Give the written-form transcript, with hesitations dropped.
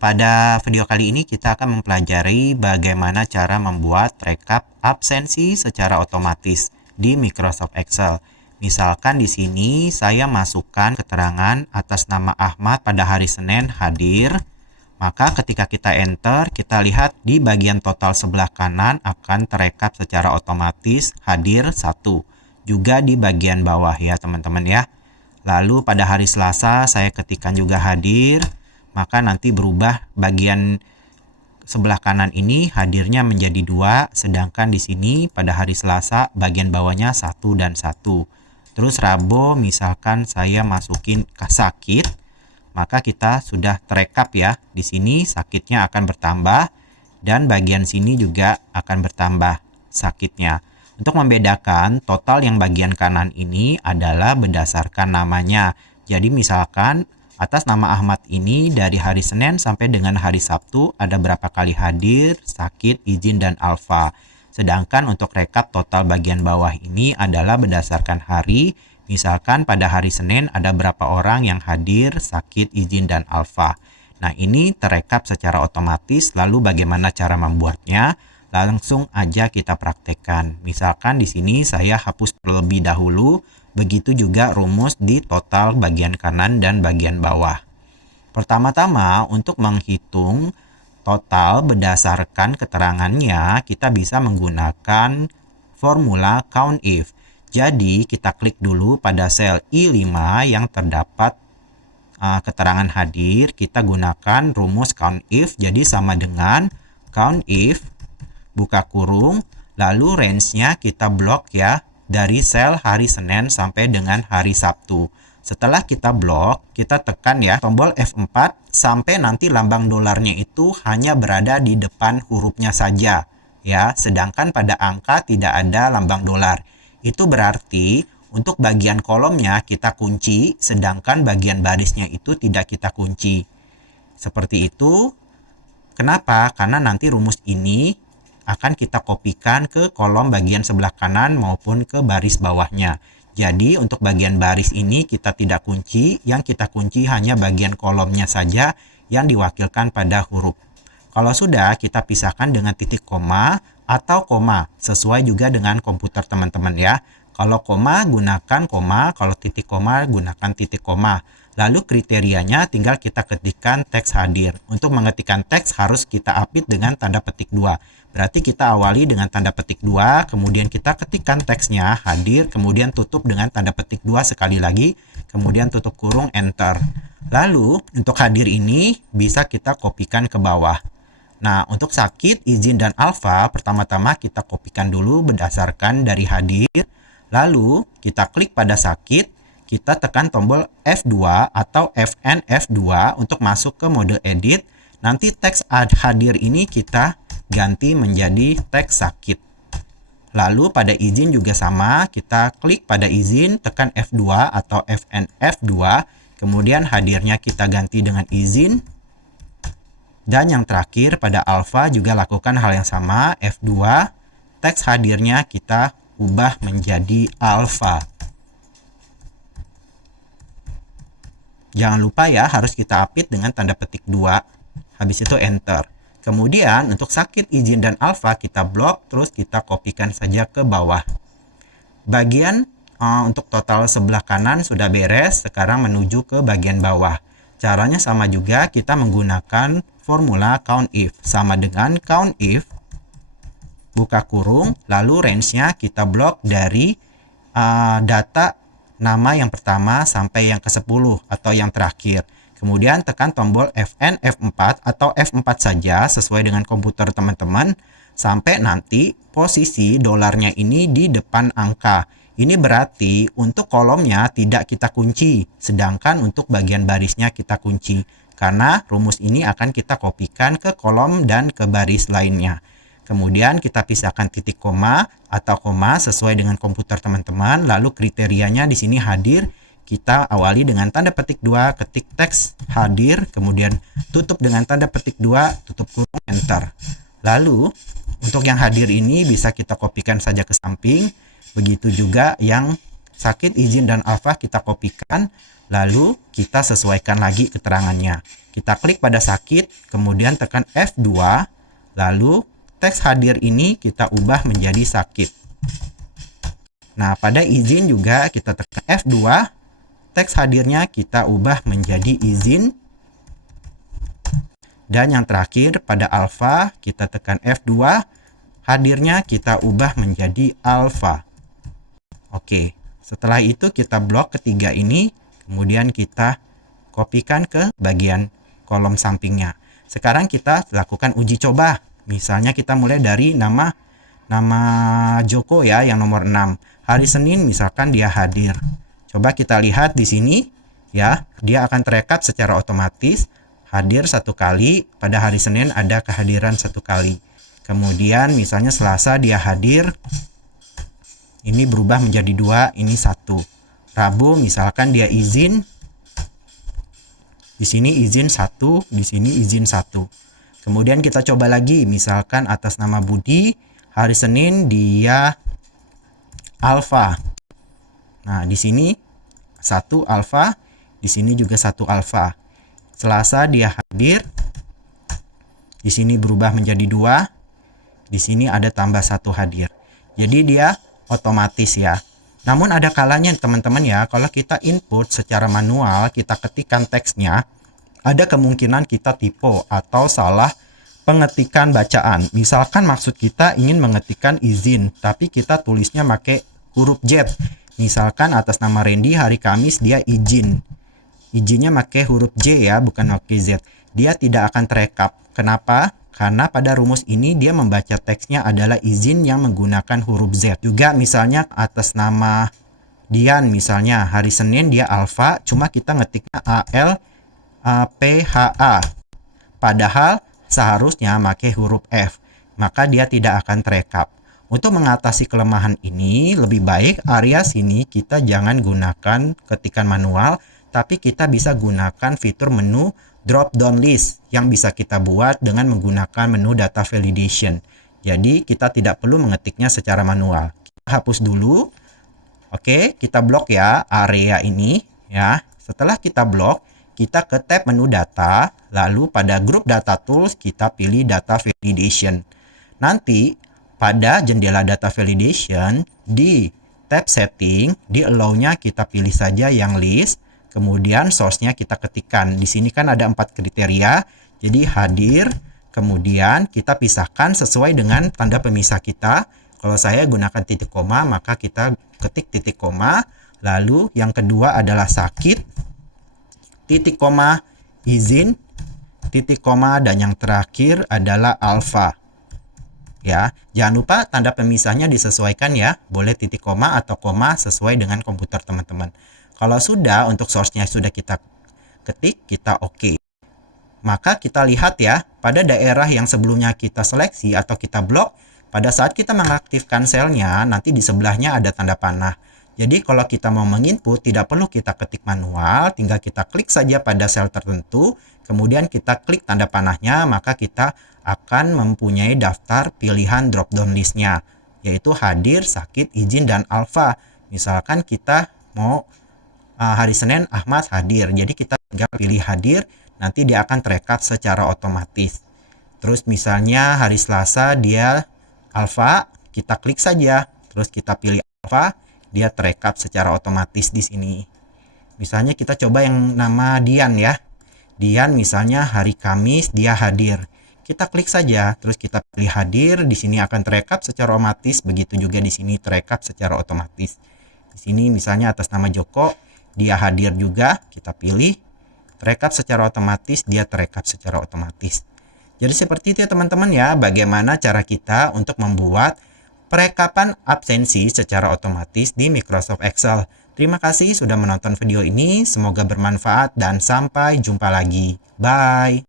Pada video kali ini kita akan mempelajari bagaimana cara membuat rekap absensi secara otomatis di Microsoft Excel. Misalkan di sini saya masukkan keterangan atas nama Ahmad pada hari Senin hadir. Maka ketika kita enter, kita lihat di bagian total sebelah kanan akan terekap secara otomatis hadir 1. Juga di bagian bawah ya teman-teman ya. Lalu pada hari Selasa saya ketikkan juga hadir, maka nanti berubah bagian sebelah kanan ini hadirnya menjadi 2, sedangkan di sini pada hari Selasa bagian bawahnya 1 dan 1. Terus Rabu misalkan saya masukin sakit, maka kita sudah terekap ya. Di sini sakitnya akan bertambah dan bagian sini juga akan bertambah sakitnya. Untuk membedakan, total yang bagian kanan ini adalah berdasarkan namanya. Jadi misalkan atas nama Ahmad ini dari hari Senin sampai dengan hari Sabtu ada berapa kali hadir, sakit, izin, dan alfa. Sedangkan untuk rekap total bagian bawah ini adalah berdasarkan hari. Misalkan pada hari Senin ada berapa orang yang hadir, sakit, izin, dan alfa. Nah ini terekap secara otomatis. Lalu bagaimana cara membuatnya? Langsung aja kita praktekkan. Misalkan di sini saya hapus terlebih dahulu, begitu juga rumus di total bagian kanan dan bagian bawah. Pertama-tama untuk menghitung total berdasarkan keterangannya, kita bisa menggunakan formula COUNTIF. Jadi kita klik dulu pada sel I5 yang terdapat keterangan hadir, kita gunakan rumus COUNTIF. Jadi sama dengan COUNTIF buka kurung, lalu range-nya kita blok ya dari sel hari Senin sampai dengan hari Sabtu. Setelah kita blok, kita tekan ya tombol F4 sampai nanti lambang dolarnya itu hanya berada di depan hurufnya saja ya, sedangkan pada angka tidak ada lambang dolar. Itu berarti untuk bagian kolomnya kita kunci, sedangkan bagian barisnya itu tidak kita kunci. Seperti itu. Kenapa? Karena nanti rumus ini akan kita kopikan ke kolom bagian sebelah kanan maupun ke baris bawahnya. Jadi untuk bagian baris ini kita tidak kunci, yang kita kunci hanya bagian kolomnya saja yang diwakilkan pada huruf. Kalau sudah, kita pisahkan dengan titik koma atau koma, sesuai juga dengan komputer teman-teman ya. Kalau koma gunakan koma, kalau titik koma gunakan titik koma. Lalu kriterianya tinggal kita ketikkan teks hadir. Untuk mengetikkan teks harus kita apit dengan tanda petik 2. Berarti kita awali dengan tanda petik 2, kemudian kita ketikkan teksnya hadir, kemudian tutup dengan tanda petik 2 sekali lagi, kemudian tutup kurung enter. Lalu untuk hadir ini bisa kita kopikan ke bawah. Nah untuk sakit, izin, dan alfa pertama-tama kita kopikan dulu berdasarkan dari hadir. Lalu kita klik pada sakit, kita tekan tombol F2 atau Fn F2 untuk masuk ke mode edit. Nanti teks hadir ini kita ganti menjadi teks sakit. Lalu pada izin juga sama, kita klik pada izin, tekan F2 atau Fn F2, kemudian hadirnya kita ganti dengan izin. Dan yang terakhir pada alfa juga lakukan hal yang sama, F2, teks hadirnya kita ubah menjadi alfa. Jangan lupa ya, harus kita apit dengan tanda petik 2. Habis itu enter. Kemudian untuk sakit, izin, dan alfa kita blok, terus kita kopikan saja ke bawah. Bagian untuk total sebelah kanan sudah beres, sekarang menuju ke bagian bawah. Caranya sama juga, kita menggunakan formula COUNTIF. Sama dengan COUNTIF, buka kurung, lalu range-nya kita blok dari data nama yang pertama sampai yang ke-10 atau yang terakhir. Kemudian tekan tombol Fn F4 atau F4 saja sesuai dengan komputer teman-teman sampai nanti posisi dolarnya ini di depan angka. Ini berarti untuk kolomnya tidak kita kunci, sedangkan untuk bagian barisnya kita kunci. Karena rumus ini akan kita kopikan ke kolom dan ke baris lainnya. Kemudian kita pisahkan titik koma atau koma sesuai dengan komputer teman-teman. Lalu kriterianya di sini hadir. Kita awali dengan tanda petik 2, ketik teks hadir, kemudian tutup dengan tanda petik 2, tutup kurung, enter. Lalu untuk yang hadir ini bisa kita kopikan saja ke samping. Begitu juga yang sakit, izin, dan alfa kita kopikan. lalu kita sesuaikan lagi keterangannya. Kita klik pada sakit, kemudian tekan F2, lalu teks hadir ini kita ubah menjadi sakit. Nah, pada izin juga kita tekan F2, teks hadirnya kita ubah menjadi izin. Dan yang terakhir pada alfa kita tekan F2, hadirnya kita ubah menjadi alfa. Oke, setelah itu kita blok ketiga ini, kemudian kita kopikan ke bagian kolom sampingnya. Sekarang kita lakukan uji coba. Misalnya kita mulai dari nama Joko ya, yang nomor 6. Hari Senin misalkan dia hadir. Coba kita lihat di sini ya, dia akan terekap secara otomatis. Hadir 1 kali, pada hari Senin ada kehadiran 1 kali. Kemudian misalnya Selasa dia hadir, ini berubah menjadi 2, ini 1. Rabu misalkan dia izin, di sini izin 1, di sini izin 1. Kemudian kita coba lagi, misalkan atas nama Budi, hari Senin dia alfa. Nah, di sini 1 alfa, di sini juga 1 alfa. Selasa dia hadir, di sini berubah menjadi 2, di sini ada tambah 1 hadir. Jadi dia otomatis ya. Namun ada kalanya teman-teman ya, kalau kita input secara manual, kita ketikkan teksnya, ada kemungkinan kita typo atau salah pengetikan bacaan. Misalkan maksud kita ingin mengetikkan izin, tapi kita tulisnya pakai huruf Z. Misalkan atas nama Randy hari Kamis dia izin. Izinnya pakai huruf J ya, bukan pakai Z. Dia tidak akan terekap. Kenapa? Karena pada rumus ini dia membaca teksnya adalah izin yang menggunakan huruf Z. Juga misalnya atas nama Dian, misalnya hari Senin dia alfa, cuma kita ngetiknya ALPHA. Padahal seharusnya pakai huruf F. Maka dia tidak akan terekap. Untuk mengatasi kelemahan ini, lebih baik area sini kita jangan gunakan ketikan manual, tapi kita bisa gunakan fitur menu drop down list yang bisa kita buat dengan menggunakan menu data validation. Jadi kita tidak perlu mengetiknya secara manual. Kita hapus dulu. Oke, kita blok ya area ini ya. Setelah kita blok, kita ke tab menu data, lalu pada grup data tools kita pilih data validation. Nanti pada jendela data validation di tab setting, di allow-nya kita pilih saja yang list. Kemudian source-nya kita ketikkan. Di sini kan ada 4 kriteria. Jadi hadir, kemudian kita pisahkan sesuai dengan tanda pemisah kita. Kalau saya gunakan titik koma, maka kita ketik titik koma. Lalu yang kedua adalah sakit, titik koma, izin, titik koma, dan yang terakhir adalah alfa. Ya, jangan lupa tanda pemisahnya disesuaikan ya. Boleh titik koma atau koma sesuai dengan komputer teman-teman. Kalau sudah untuk source-nya sudah kita ketik, kita oke. Maka kita lihat ya, pada daerah yang sebelumnya kita seleksi atau kita blok, pada saat kita mengaktifkan selnya, nanti di sebelahnya ada tanda panah. Jadi kalau kita mau menginput, tidak perlu kita ketik manual, tinggal kita klik saja pada sel tertentu, kemudian kita klik tanda panahnya, maka kita akan mempunyai daftar pilihan drop-down list-nya, yaitu hadir, sakit, izin, dan alfa. Misalkan kita mau hari Senin Ahmad hadir, jadi kita tinggal pilih hadir, nanti dia akan terekap secara otomatis. Terus misalnya hari Selasa dia alfa, kita klik saja, terus kita pilih alfa, dia terekap secara otomatis di sini. Misalnya kita coba yang nama Dian ya. Dian misalnya hari Kamis dia hadir. Kita klik saja, terus kita pilih hadir, di sini akan terekap secara otomatis, begitu juga di sini terekap secara otomatis. Di sini misalnya atas nama Joko, dia hadir juga, kita pilih, terekap secara otomatis, dia terekap secara otomatis. Jadi seperti itu ya teman-teman ya, bagaimana cara kita untuk membuat perekapan absensi secara otomatis di Microsoft Excel. Terima kasih sudah menonton video ini, semoga bermanfaat dan sampai jumpa lagi. Bye!